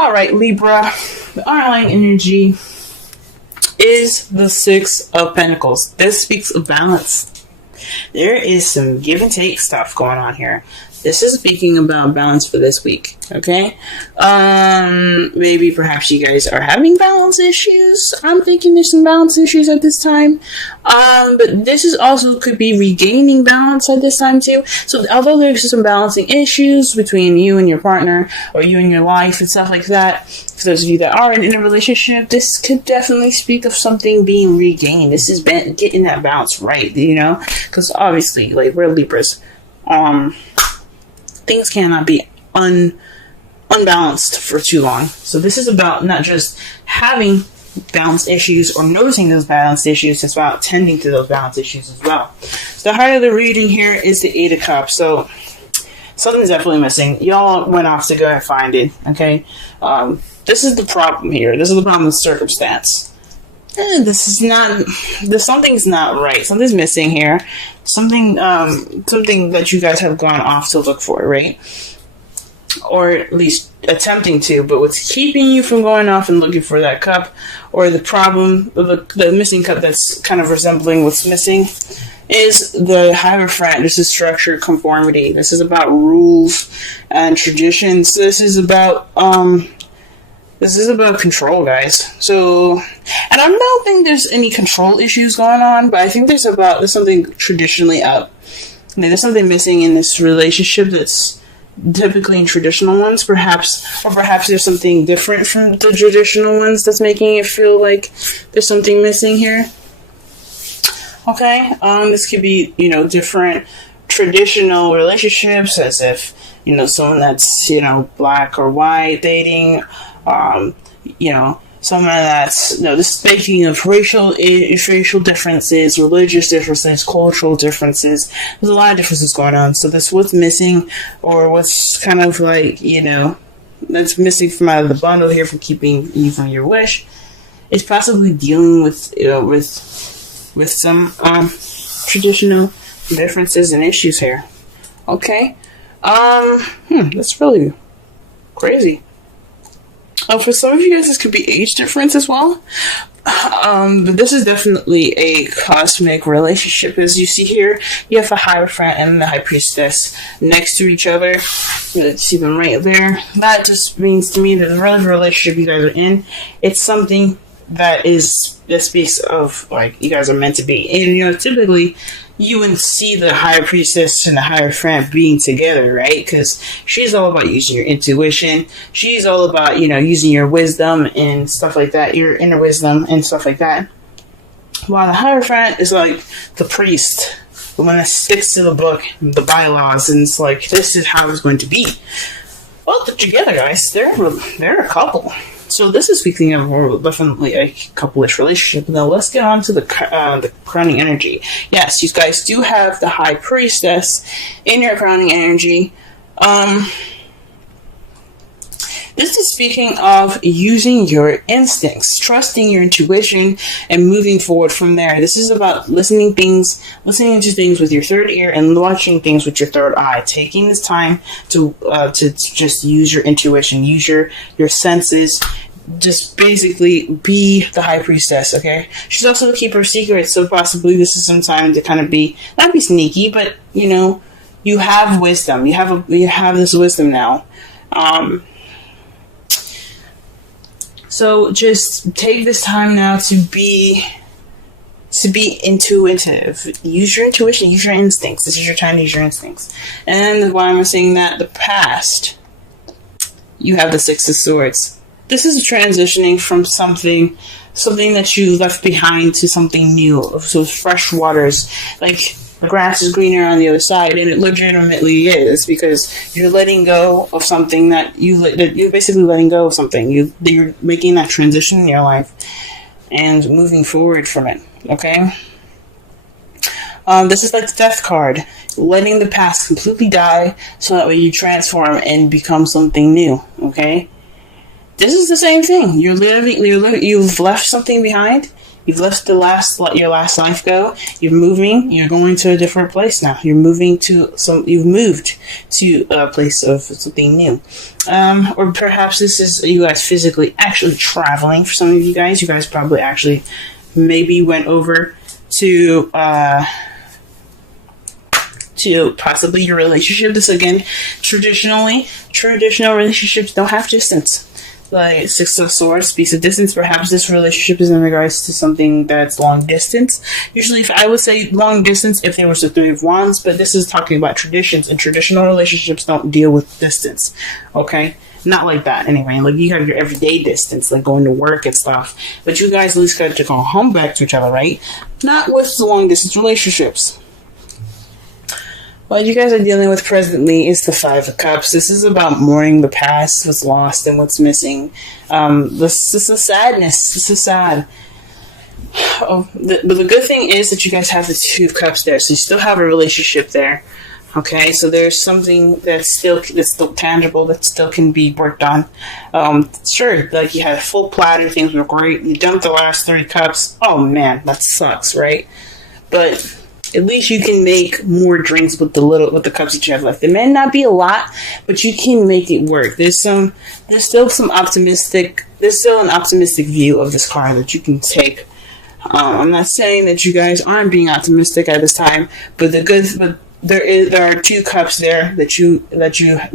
All right, Libra, the underlying energy is the Six of Pentacles. This speaks of balance. There is some give and take stuff going on here. This is speaking about balance for this week, okay? Maybe perhaps you guys are having balance issues. I'm thinking there's some balance issues at this time. But this is also could be regaining balance at this time too. So although there's some balancing issues between you and your partner or you and your life and stuff like that, for those of you that are in a relationship, this could definitely speak of something being regained. This is getting that balance right, you know? Because obviously, like, we're Libras. Things cannot be unbalanced for too long. So this is about not just having balance issues or noticing those balance issues, it's about tending to those balance issues as well. So the heart of the reading here is the Eight of Cups. So something's definitely missing. Y'all went off to go and find it, okay? This is the problem here. This is the problem with circumstance. Something's not right. Something's missing here. Something that you guys have gone off to look for, right? Or at least attempting to, but what's keeping you from going off and looking for that cup, or the problem, the missing cup that's kind of resembling what's missing, is the Hierophant. This is structure, conformity. This is about rules and traditions. This is about control, guys. So, and I don't think there's any control issues going on, but I think there's something traditionally up. There's something missing in this relationship that's typically in traditional ones, perhaps there's something different from the traditional ones that's making it feel like there's something missing here. Okay, this could be, different traditional relationships, as if, someone that's, black or white dating, someone that's, this is speaking of racial differences, religious differences, cultural differences. There's a lot of differences going on. So that's what's missing, or what's kind of like, that's missing from out of the bundle here from keeping you from your wish. It's possibly dealing with, with some, traditional differences and issues here. Okay. That's really crazy. For some of you guys, this could be age difference as well. But this is definitely a cosmic relationship. As you see here, you have a Hierophant and the High Priestess next to each other. Let's see them right there. That just means to me that the relationship you guys are in, it's something that speaks of, like, you guys are meant to be. And, typically, you would see the High Priestess and the Hierophant being together, right? Because she's all about using your intuition. She's all about, using your wisdom and stuff like that, your inner wisdom and stuff like that. While the Hierophant is like the priest, the one that sticks to the book, the bylaws, and it's like, this is how it's going to be. Well, they're together, guys. They're a couple. So this is speaking of definitely a couple-ish relationship. Now let's get on to the crowning energy. Yes, you guys do have the High Priestess in your crowning energy. This is speaking of using your instincts, trusting your intuition, and moving forward from there. This is about listening to things with your third ear and watching things with your third eye. Taking this time to just use your intuition, use your senses. Just basically be the High Priestess, okay? She's also the keeper of secrets, so possibly this is some time to kind of not be sneaky, but, you have wisdom. You have this wisdom now. So just take this time now to be intuitive. Use your intuition, use your instincts. This is your time to use your instincts. And why I'm saying that, the past, you have the Six of Swords. This is transitioning from something that you left behind to something new. So fresh waters. Like, the grass is greener on the other side, and it legitimately is, because you're letting go of something you're basically letting go of something. You're making that transition in your life and moving forward from it. Okay? This is like the Death card. Letting the past completely die so that way you transform and become something new. Okay? This is the same thing. You've left something behind. You've left your last life go. You're moving. You're going to a different place now. You've moved to a place of something new. Or perhaps this is you guys physically actually traveling. For some of you guys probably actually maybe went over to possibly your relationship. This again, traditional relationships don't have distance. Like Six of Swords, piece of distance. Perhaps this relationship is in regards to something that's long distance. Usually, if I would say long distance, if there was the Three of Wands, but this is talking about traditions, and traditional relationships don't deal with distance. Okay, not like that anyway. Like you have your everyday distance, like going to work and stuff. But you guys at least got to go home back to each other, right? Not with the long distance relationships. What you guys are dealing with presently is the Five of Cups. This is about mourning the past, what's lost, and what's missing. This is sadness. This is sad. But the good thing is that you guys have the Two of Cups there, so you still have a relationship there. Okay, so there's something that's still tangible, that still can be worked on. Sure, like you had a full platter, things were great. You dumped the last 3 cups. Oh man, that sucks, right? But at least you can make more drinks with the cups that you have left. It may not be a lot, but you can make it work. There's still an optimistic view of this card that you can take. I'm not saying that you guys aren't being optimistic at this time, but there are 2 cups there that you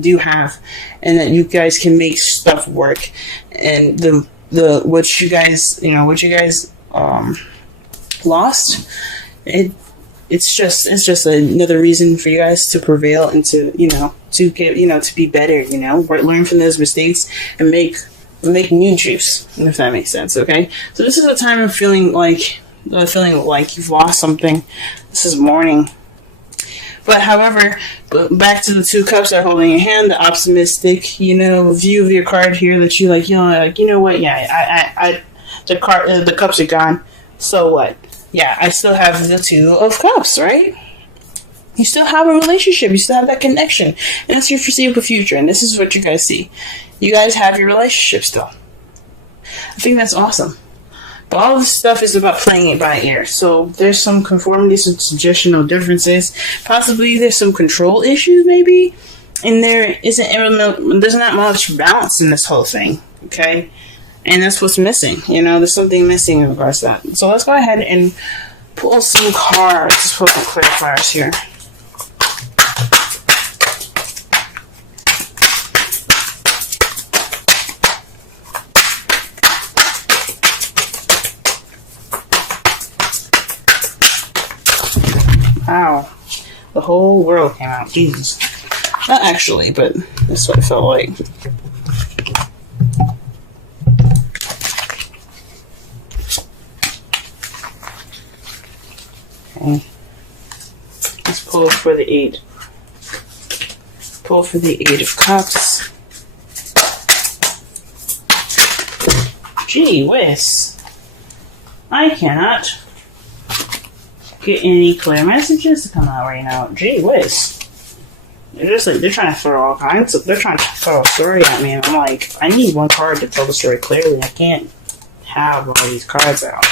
do have, and that you guys can make stuff work. And what you guys lost, it's just another reason for you guys to prevail and to be better, learn from those mistakes and make new juice, if that makes sense. Okay, so this is a time of feeling like you've lost something. This is mourning. But however, back to the 2 cups that are holding your hand, the optimistic, view of your card here, that you what? Yeah, the cups are gone. So what? Yeah, I still have the 2 of Cups, right? You still have a relationship. You still have that connection. And that's your foreseeable future. And this is what you guys see. You guys have your relationship still. I think that's awesome. But all this stuff is about playing it by ear. So there's some conformity, some suggestional differences. Possibly there's some control issues, maybe. And there's not much balance in this whole thing. Okay? And that's what's missing. There's something missing in regards to that. So let's go ahead and pull some cards. Let's pull some clarifiers here. Wow. The whole world came out. Jesus. Not actually, but that's what it felt like. Let's pull for the 8. Pull for the 8 of Cups. Gee whiz. I cannot get any clear messages to come out right now. Gee whiz. They're trying to throw all kinds of, they're trying to throw a story at me, and I'm like, I need one card to tell the story clearly. I can't have all these cards out.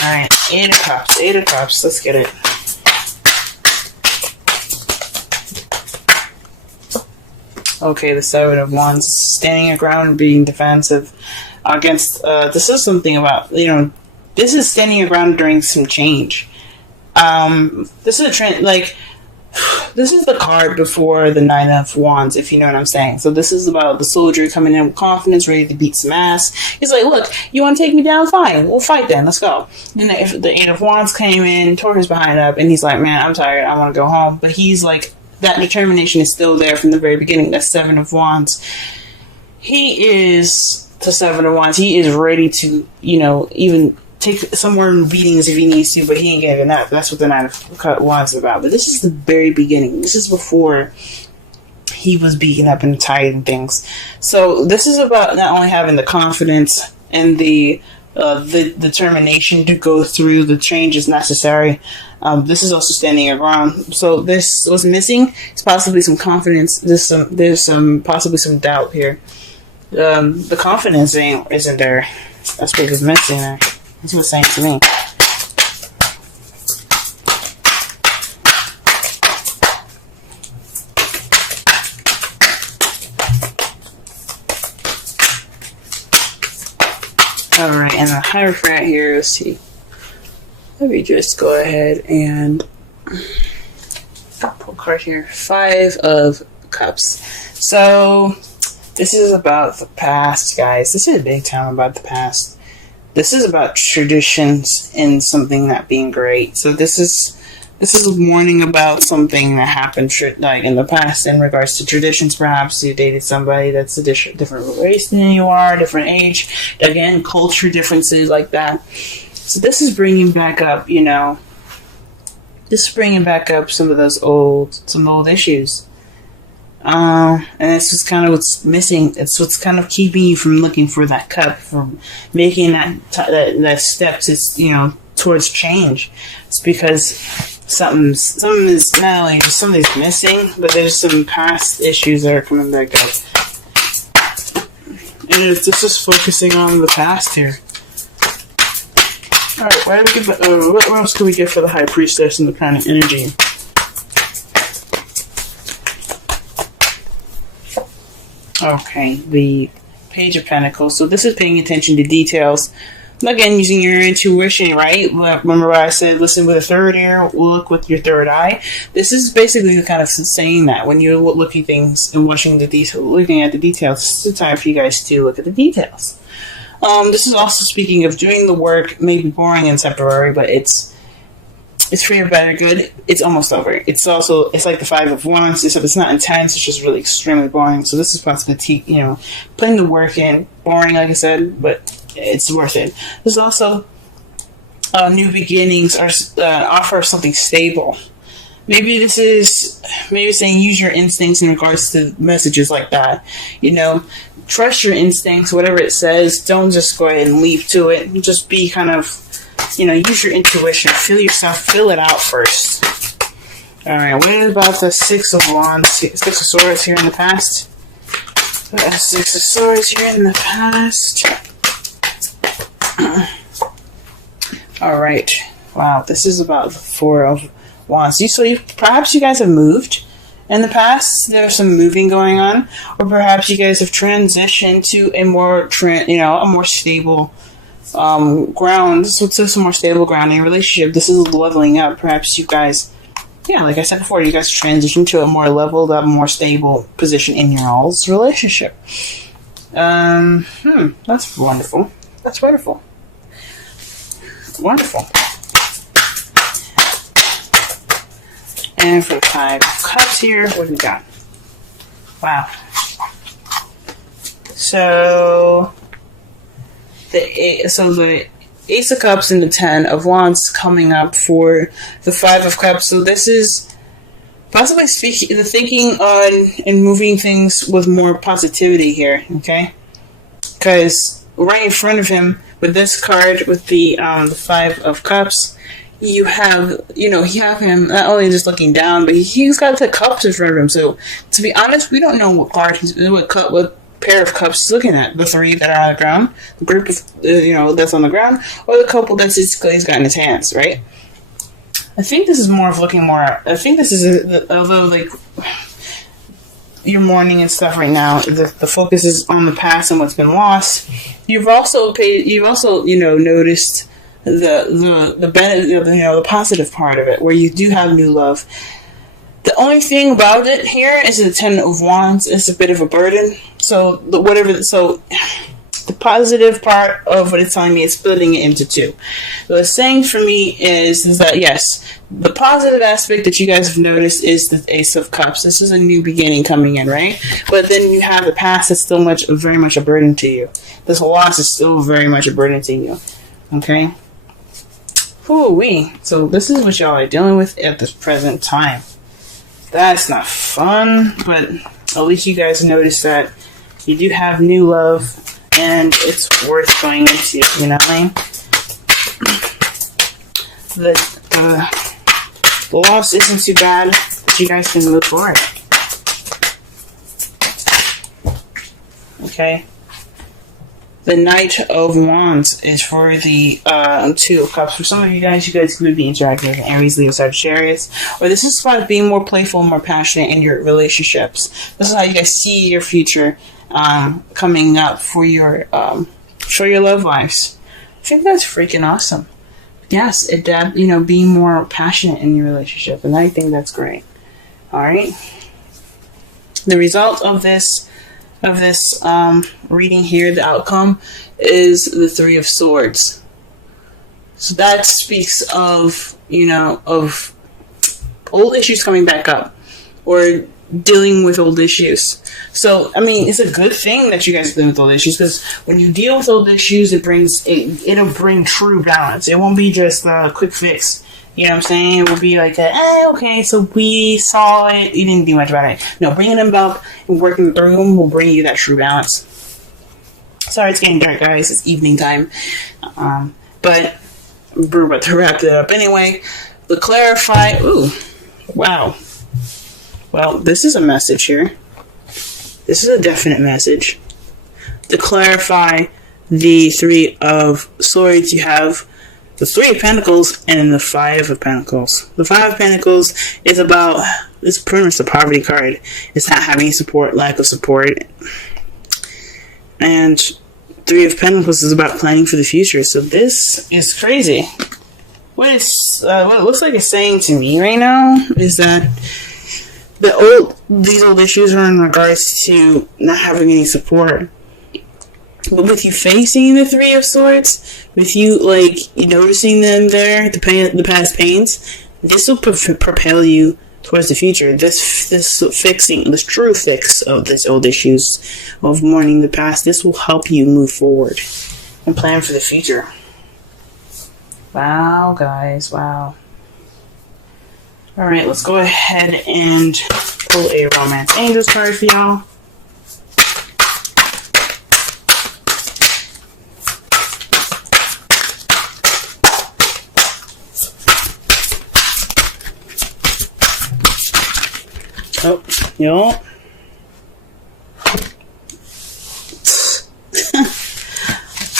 Alright, 8 of Cups, 8 of Cups, let's get it. Okay, the 7 of Wands, standing your ground, being defensive against, this is something about, this is standing your ground during some change. This is a trend, this is the card before the 9 of Wands, if you know what I'm saying. So this is about the soldier coming in with confidence, ready to beat some ass. He's like, look, you want to take me down? Fine, we'll fight then, let's go. Then the 8 of Wands came in, tore his behind up, and he's like, man, I'm tired, I want to go home. But he's like, that determination is still there from the very beginning. That 7 of Wands. He is the 7 of Wands. He is ready to, even take some more beatings if he needs to, but he ain't giving up. That's what the 9 of Wands is about. But this is the very beginning. This is before he was beaten up and tired and things. So this is about not only having the confidence and the determination to go through the changes necessary. This is also standing your ground. So this was missing. It's possibly some confidence. There's possibly some doubt here. The confidence isn't there. That's what was missing there. That's what it's saying to me. Alright, and the Hierophant here, let's see. Let me just go ahead and pull a card here. 5 of Cups. So, this is about the past, guys. This is a big time about the past. This is about traditions and something not being great. So this is a warning about something that happened like in the past in regards to traditions. Perhaps you dated somebody that's a different race than you are, different age. Again, culture differences like that. So this is bringing back up, you know, some of those old issues. And it's just kind of what's missing. It's what's kind of keeping you from looking for that cup, from making that step to, you know, towards change. It's because something is not only just something's missing, but there's some past issues that are coming back up. And it's just focusing on the past here. Alright, what else can we get for the High Priestess and the kind of energy? Okay, the Page of Pentacles. So this is paying attention to details. Again, using your intuition, right? Remember what I said, listen with a third ear, look with your third eye. This is basically kind of saying that when you're looking things and watching the detail, looking at the details, this is the time for you guys to look at the details. This is also speaking of doing the work, maybe boring and temporary, but it's for your better good. It's almost over. It's like the 5 of Wands. It's not intense. It's just really extremely boring. So this is possibly, you know, putting the work in. Boring, like I said, but it's worth it. There's also new beginnings or offer something stable. Maybe this is saying use your instincts in regards to messages like that. You know, trust your instincts, whatever it says. Don't just go ahead and leap to it. Just be kind of, you know, use your intuition. Feel it out first. Alright, what about the 6 of Wands, 6 of Swords here in the past? 6 of Swords here in the past. Alright, wow, this is about the 4 of Wands. Perhaps you guys have moved in the past. There's some moving going on, or perhaps you guys have transitioned to a more stable ground. So it's a more stable ground in your relationship. This is leveling up. Perhaps you guys, yeah, like I said before, you guys transition to a more leveled up, more stable position in your all's relationship. That's wonderful. That's wonderful. Wonderful. And for the 5 of Cups here, what do we got? Wow. So the Ace of Cups and the 10 of Wands coming up for the 5 of Cups. So this is possibly the thinking on and moving things with more positivity here, okay? Because right in front of him with this card, with the 5 of Cups, you have him not only just looking down, but he's got the cups in front of him. So to be honest, we don't know what pair of cups he's looking at. The 3 that are on the ground, the group of that's on the ground, or the couple that's he's got in his hands, right? I think this is more of looking more. I think this is although like you're mourning and stuff right now, the focus is on the past and what's been lost. You've also noticed the benefit, the positive part of it, where you do have new love. The only thing about it here is the 10 of Wands is a bit of a burden. So the positive part of what it's telling me, it's splitting it into 2. What it's saying for me is that yes, the positive aspect that you guys have noticed is the Ace of Cups. This is a new beginning coming in, right? But then you have the past that's still very much a burden to you. This loss is still very much a burden to you. Okay? Ooh-wee. So this is what y'all are dealing with at this present time. That's not fun, but at least you guys notice that you do have new love, and it's worth going into, you know what I mean? The loss isn't too bad, but you guys can move forward. Okay? The Knight of Wands is for the Two of Cups. For some of you guys could be interacting with Aries, Leo, Sagittarius. Or this is about being more playful, more passionate in your relationships. This is how you guys see your future coming up for your love lives. I think that's freaking awesome. Yes, being more passionate in your relationship. And I think that's great. Alright. The result of this reading here, the outcome, is the Three of Swords. So that speaks of, of old issues coming back up, or dealing with old issues. So, it's a good thing that you guys are dealing with old issues, because when you deal with old issues, it'll bring true balance. It won't be just a quick fix. You know what I'm saying? It will be like, okay, so we saw it, you didn't do much about it. No, bringing them up and working through them will bring you that true balance. Sorry, it's getting dark, guys. It's evening time. But we're about to wrap it up anyway. To clarify, ooh, wow. Well, this is a message here. This is a definite message. To clarify the Three of Swords, you have the Three of Pentacles and the Five of Pentacles. The Five of Pentacles is it's pretty much the poverty card. It's not having support, lack of support. And Three of Pentacles is about planning for the future. So this is crazy. What it looks like it's saying to me right now is that these old issues are in regards to not having any support. But with you facing the Three of Swords, with you noticing them there, the past pains, this will propel you towards the future. This true fix of this old issues of mourning the past, this will help you move forward and plan for the future. Wow, guys, wow. Alright, let's go ahead and pull a Romance Angels card for y'all. Oh, yo.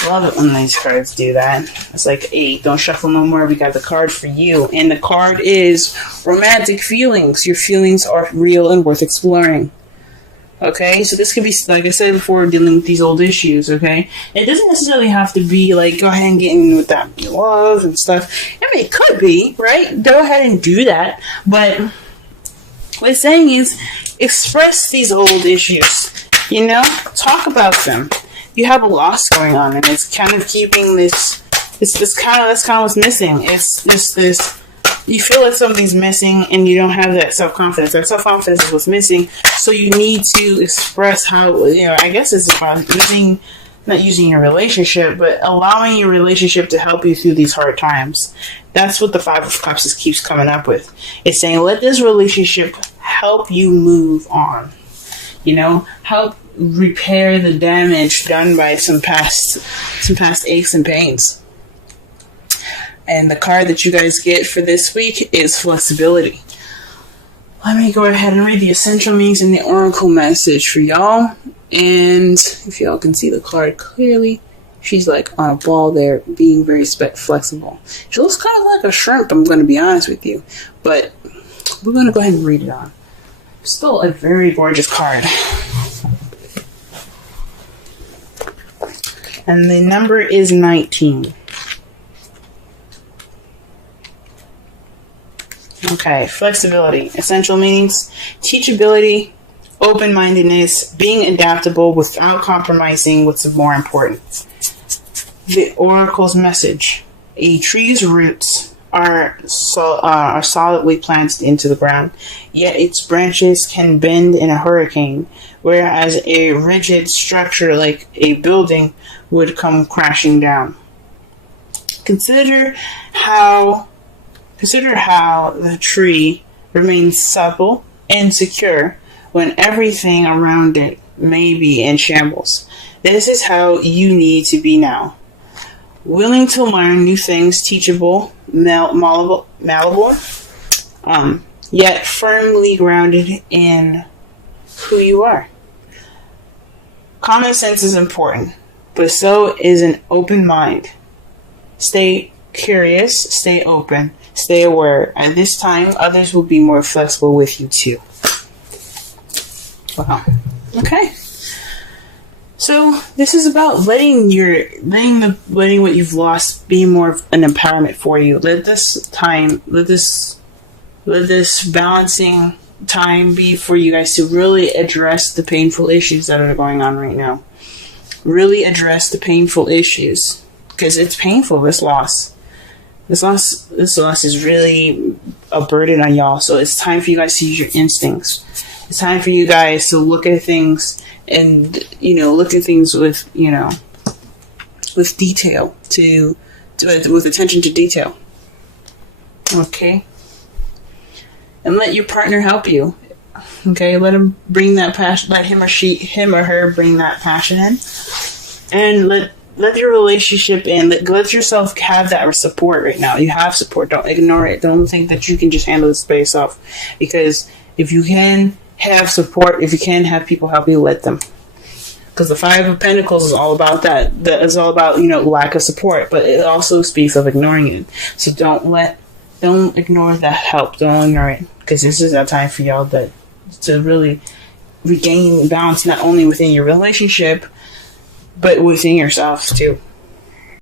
Love it when these cards do that. It's like, hey, don't shuffle no more. We got the card for you. And the card is romantic feelings. Your feelings are real and worth exploring. Okay? So this could be, like I said before, dealing with these old issues, okay? It doesn't necessarily have to be, go ahead and get in with that love and stuff. It could be, right? Go ahead and do that. But what it's saying is, express these old issues. Talk about them. You have a loss going on, and it's kind of keeping this. That's kind of what's missing. It's this. You feel like something's missing, and you don't have that self-confidence. That self-confidence is what's missing. So you need to express how. I guess it's about not using your relationship, but allowing your relationship to help you through these hard times. That's what the Five of Cups keeps coming up with. It's saying, let this relationship help you move on. Help repair the damage done by some past aches and pains. And the card that you guys get for this week is flexibility. Let me go ahead and read the essential meanings and the oracle message for y'all. And if y'all can see the card clearly, she's on a ball there, being very flexible. She looks kind of like a shrimp, I'm going to be honest with you. But we're going to go ahead and read it on. Still a very gorgeous card. And the number is 19. Okay, flexibility. Essential meanings: teachability, open-mindedness, being adaptable without compromising what's more important. The oracle's message: a tree's roots are solidly planted into the ground, yet its branches can bend in a hurricane, whereas a rigid structure like a building would come crashing down. Consider how the tree remains supple and secure when everything around it may be in shambles. This is how you need to be now. Willing to learn new things, teachable, malleable, yet firmly grounded in who you are. Common sense is important. but so is an open mind. Stay curious, stay open, stay aware. At this time, others will be more flexible with you too. Wow. Okay. So this is about letting what you've lost be more of an empowerment for you. Let this balancing time be for you guys to really address the painful issues that are going on right now. Really address the painful issues, because it's painful. This loss is really a burden on y'all. So it's time for you guys to use your instincts. It's time for you guys to look at things and, look at things with, with detail, with attention to detail. Okay? And let your partner help you. Okay? Let him bring that passion, let him or her bring that passion in. And let your relationship in. Let yourself have that support right now. You have support. Don't ignore it. Don't think that you can just handle this by yourself. Because if you can have support, if you can have people help you, let them. Because the Five of Pentacles is all about that. That is all about, lack of support. But it also speaks of ignoring it. So don't ignore that help. Don't ignore it. Because this is a time for y'all to really regain balance, not only within your relationship, but within yourselves too.